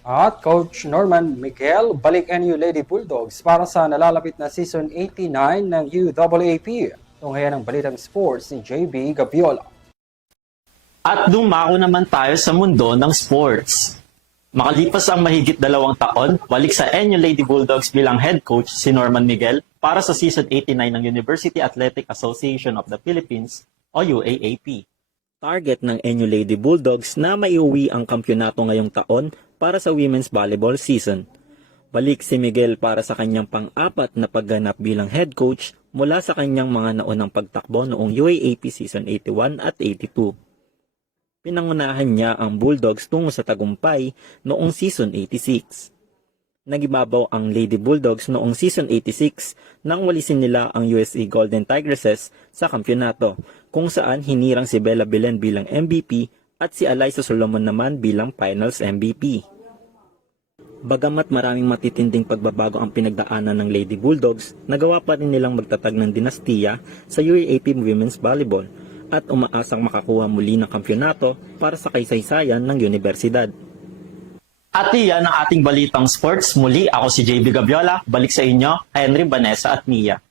At Coach Norman Miguel, balik NU Lady Bulldogs para sa nalalapit na Season 89 ng UAAP. Tunghayan ng Balitang Sports ni JB Gabiola. At dumako naman tayo sa mundo ng sports. Makalipas ang mahigit 2 taon, balik sa NU Lady Bulldogs bilang head coach si Norman Miguel para sa Season 89 ng University Athletic Association of the Philippines o UAAP. Target ng NU Lady Bulldogs na maiuwi ang kampyonato ngayong taon para sa women's volleyball season. Balik si Miguel para sa kanyang pang-apat na pagganap bilang head coach mula sa kanyang mga naunang pagtakbo noong UAAP Season 81 at 82. Pinangunahan niya ang Bulldogs tungo sa tagumpay noong Season 86. Nagibabaw ang Lady Bulldogs noong Season 86 nang walisin nila ang USA Golden Tigresses sa kampyonato, kung saan hinirang si Bella Belen bilang MVP at si Alyssa Solomon naman bilang Finals MVP. Bagamat maraming matitinding pagbabago ang pinagdaanan ng Lady Bulldogs, nagawa pa rin nilang magtatag ng dinastiya sa UAAP Women's Volleyball at umaasang makakuha muli ng kampyonato para sa kaysaysayan ng universidad. At iyan ang ating balitang sports. Muli ako si JB Gabiola. Balik sa inyo, Henry, Vanessa at Mia.